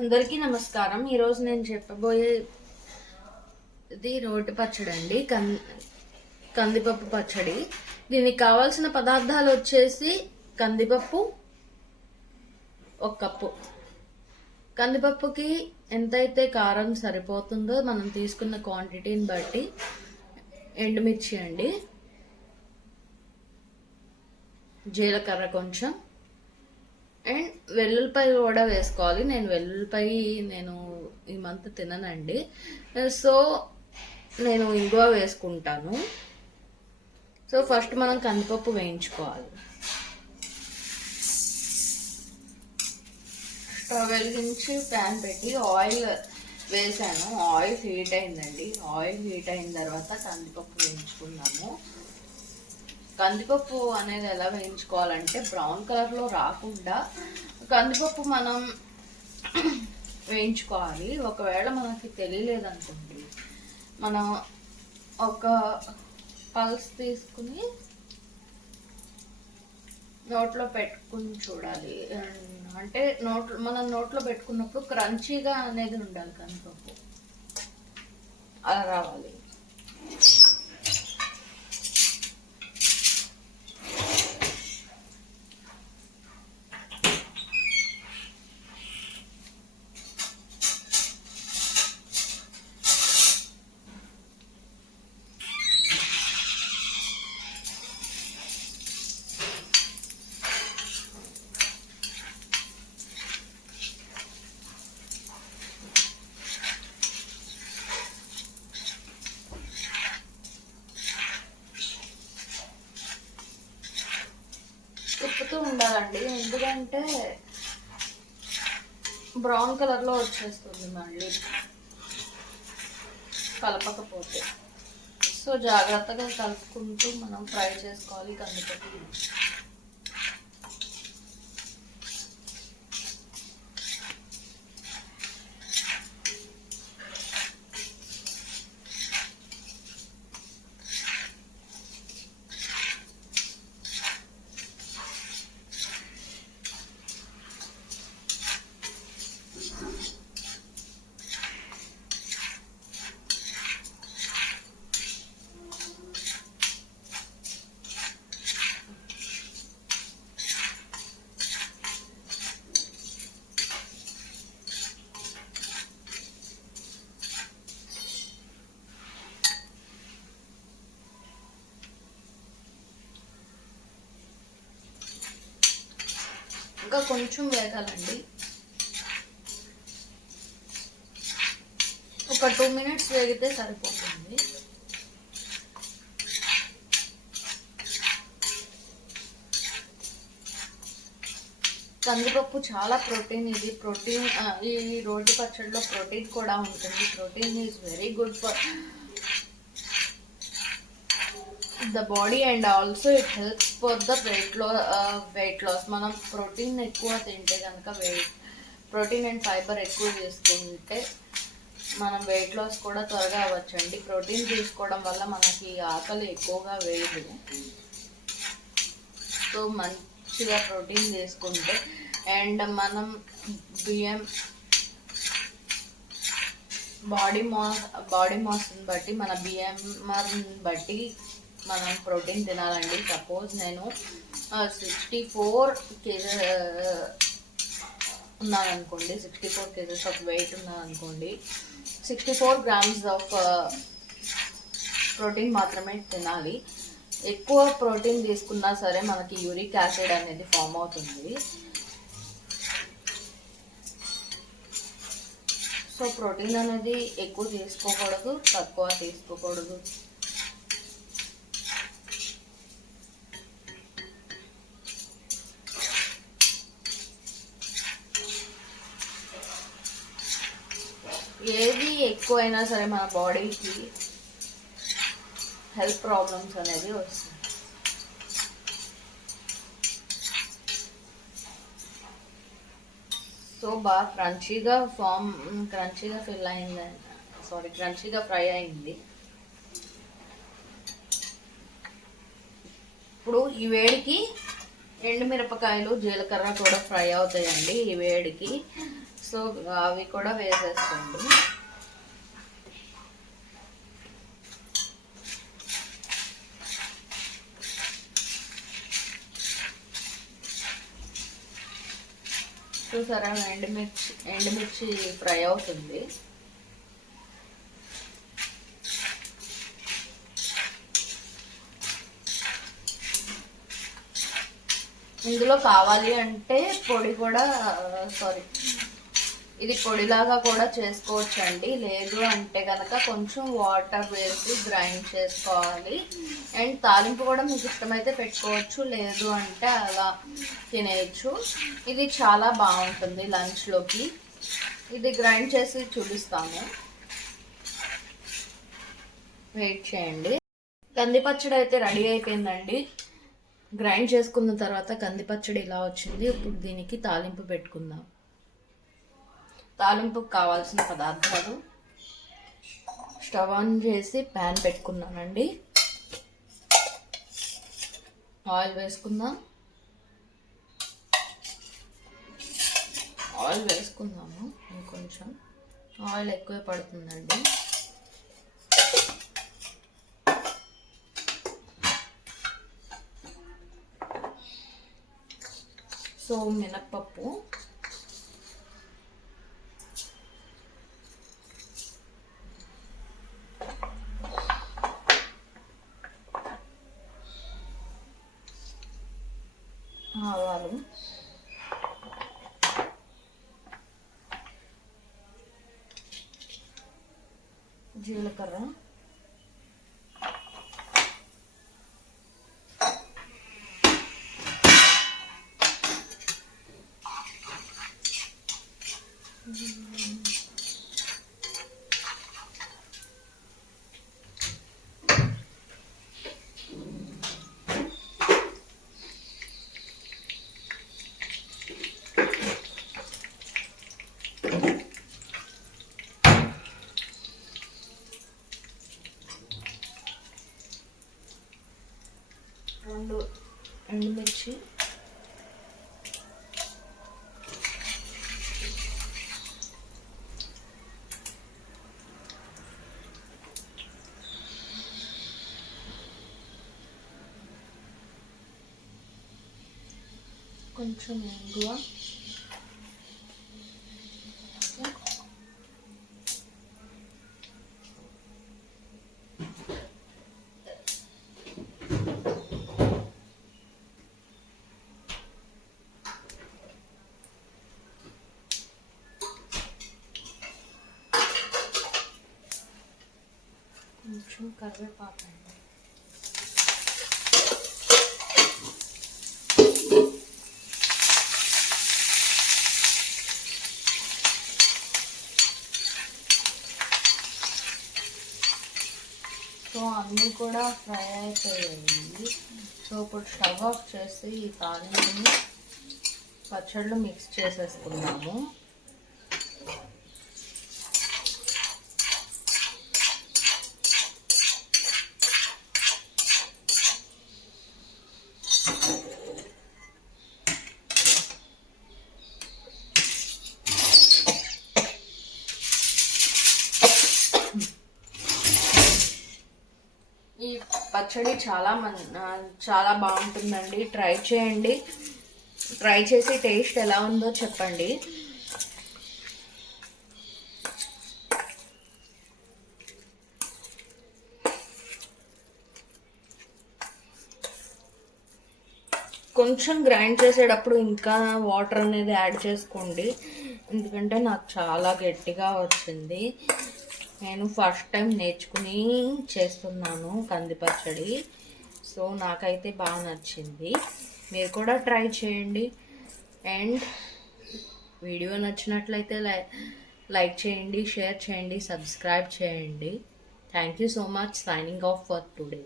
అందరికీ నమస్కారం. ఈరోజు నేను చెప్పబోయేది రోటి పచ్చడి అండి, కందిపప్పు పచ్చడి. దీనికి కావాల్సిన పదార్థాలు వచ్చేసి కందిపప్పు 1 కప్పు. కందిపప్పుకి ఎంతైతే కారం సరిపోతుందో మనం తీసుకున్న క్వాంటిటీని బట్టి ఎండుమిర్చి అండి, జీలకర్ర కొంచెం, అండ్ వెల్లుల్లిపాయ కూడా వేసుకోవాలి. నేను ఈ మంత్ తిననండి, సో నేను ఇంగువ వేసుకుంటాను. సో ఫస్ట్ మనం కందిపప్పు వేయించుకోవాలి. స్టవ్ వెలిగించి ప్యాన్ పెట్టి ఆయిల్ వేసాను. ఆయిల్ హీట్ అయిందండి. ఆయిల్ హీట్ అయిన తర్వాత కందిపప్పు వేయించుకున్నాము. కందిపప్పు అనేది ఎలా వేయించుకోవాలంటే బ్రౌన్ కలర్లో రాకుండా కందిపప్పు మనం వేయించుకోవాలి. ఒకవేళ మనకి తెలియలేదనుకోండి, మనం ఒక పల్స్ తీసుకుని నోట్లో పెట్టుకుని చూడాలి. అంటే మనం నోట్లో పెట్టుకున్నప్పుడు క్రంచీగా అనేది ఉండాలి. కందిపప్పు అలా రావాలి. తిప్పుతూ ఉండాలండి, ఎందుకంటే బ్రౌన్ కలర్లో వచ్చేస్తుంది మళ్ళీ కలపకపోతే. సో జాగ్రత్తగా కలుపుకుంటూ మనం ఫ్రై చేసుకోవాలి కందిపప్పు. ఇంకా కొంచెం వేగాలండి. ఒక 2 మినిట్స్ వేగితే సరిపోతుంది. కందిపప్పు చాలా ప్రోటీన్. ఈ రోటి పచ్చడిలో ప్రోటీన్ కూడా ఉంటుంది. Protein is very good for the body and also it helps for the weight loss. మనం ప్రోటీన్ ఎక్కువ తింటే కనుక ప్రోటీన్ అండ్ ఫైబర్ ఎక్కువ తీసుకుంటే మనం వెయిట్ లాస్ కూడా త్వరగా అవ్వచ్చండి. ప్రోటీన్ తీసుకోవడం వల్ల మనకి ఆకలి ఎక్కువగా వేయదు. సో మంచిగా ప్రోటీన్ తీసుకుంటే, అండ్ మనం బాడీ మాస్ని బట్టి, మన బిఎంఆర్ని బట్టి మనం ప్రోటీన్ తినాలండి. సపోజ్ నేను 64 కేజెస్ ఉన్నాననుకోండి, 64 కేజెస్ ఆఫ్ వెయిట్ ఉన్నాననుకోండి, 64 గ్రామ్స్ ఆఫ్ ప్రోటీన్ మాత్రమే తినాలి. ఎక్కువ ప్రోటీన్ తీసుకున్నా సరే మనకి యూరిక్ యాసిడ్ అనేది ఫామ్ అవుతుంది. సో ప్రోటీన్ అనేది ఎక్కువ తీసుకోకూడదు, తక్కువ తీసుకోకూడదు. ఏది ఎక్కువైనా సరే మన బాడీకి హెల్త్ ప్రాబ్లమ్స్ అనేది వస్తుంది. సో బాగా క్రంచీగా ఫ్రై అయింది. ఇప్పుడు ఈ వేడికి ఎండుమిరపకాయలు జీలకర్ర కూడా ఫ్రై అవుతాయండి ఈ వేడికి. సో అవి కూడా వేసేసుకోండి. చూసారా ఎండుమిర్చి ఫ్రై అవుతుంది. ఇందులో కావాలి అంటే పొడి కూడా ఇది పొడిలాగా కూడా చేసుకోవచ్చు అండి. లేదు అంటే కనుక కొంచెం వాటర్ వేసి గ్రైండ్ చేసుకోవాలి. అండ్ తాలింపు కూడా మీకు ఇష్టమైతే పెట్టుకోవచ్చు, లేదు అంటే అలా తినేయచ్చు. ఇది చాలా బాగుంటుంది లంచ్లోకి. ఇది గ్రైండ్ చేసి చూపిస్తాము, వెయిట్ చేయండి. కంది పచ్చడి అయితే రెడీ అయిపోయిందండి. గ్రైండ్ చేసుకున్న తర్వాత కంది పచ్చడి ఇలా వచ్చింది. ఇప్పుడు దీనికి తాలింపు పెట్టుకుందాం. తాలింపుకు కావాల్సిన పదార్థాలు: స్టవ్ ఆన్ చేసి ప్యాన్ పెట్టుకున్నానండి. ఆయిల్ వేసుకుందాం. ఆయిల్ వేసుకుందాము. ఇంకొంచెం ఆయిల్ ఎక్కువ పడుతుందండి. సో మినప్పప్పు, ఆవాలు, జీలకర్ర, రెండు ఎండుమిర్చి, కొంచెం ఇంగువ, కొంచెం కరివేపాకు అండి. సో అన్నీ కూడా ఫ్రై అయిపోయాయి. సో ఇప్పుడు స్టవ్ ఆఫ్ చేసి ఈ తాలింపుని పచ్చళ్ళు మిక్స్ చేసేసుకున్నాము. ఈ పచ్చడి చాలా బాగుంటుందండి. ట్రై చేయండి. ట్రై చేసి టేస్ట్ ఎలా ఉందో చెప్పండి. కొంచెం గ్రైండ్ చేసేటప్పుడు ఇంకా వాటర్ అనేది యాడ్ చేసుకోండి, ఎందుకంటే నాకు చాలా గట్టిగా వచ్చింది. నేను ఫస్ట్ టైం నేర్చుకుని చేస్తున్నాను కంది పచ్చడి. సో నాకైతే బాగా నచ్చింది. మీరు కూడా ట్రై చేయండి. అండ్ వీడియో నచ్చినట్లయితే లైక్ చేయండి, షేర్ చేయండి, సబ్స్క్రైబ్ చేయండి. Thank you so much. Signing off for today.